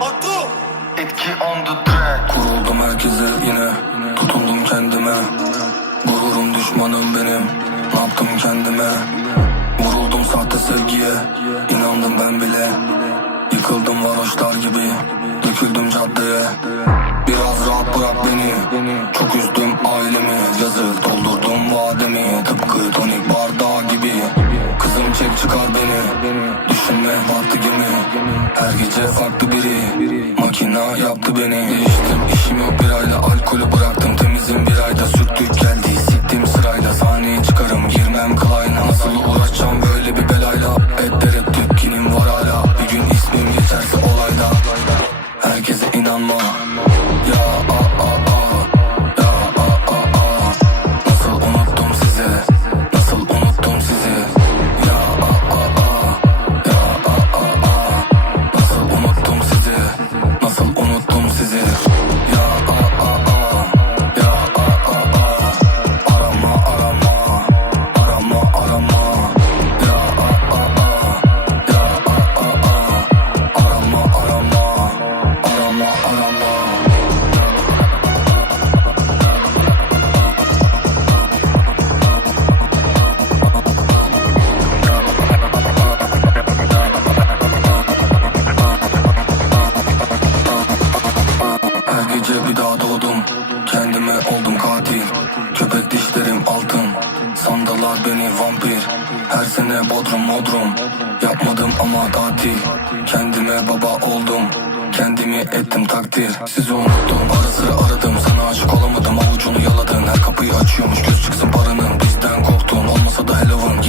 Batu. Etki on the track. Kuruldum herkese yine. Tutundum kendime. Gururum düşmanım benim. Ne yaptım kendime? Vuruldum sahte sevgiye. İnandım ben bile. Yıkıldım varoşlar gibi. Döküldüm caddeye. Biraz rahat bırak beni. Çok üzdüm ailemi. Yazık doldurdum Düşünme battı gemi. Her gece farklı biri. Makina yaptı beni. Değiştim işim yok bir ayda. Alkolü bıraktım temizim bir ayda. Sürttük geldi siktim sırayla. Sahneye çıkarım girmem kılayına Nasıl uğraşacağım böyle bir belayla? Hep tereddüt kinim var hala. Bir gün ismim geçerse olayda. Herkese inanma. Ya a a Kendime oldum katil. Köpek dişlerim altın. Sandalar beni vampir. Her sene bodrum modrum. Yapmadım ama tatil Kendime baba oldum. Kendimi ettim takdir. Sizi unuttum. Ara sıra aradım. Sana aşık olamadım. Avucunu yaladın. Her kapıyı açıyormuş. Göz çıksın paranın. Bizden korktun. Olmasa da Halloween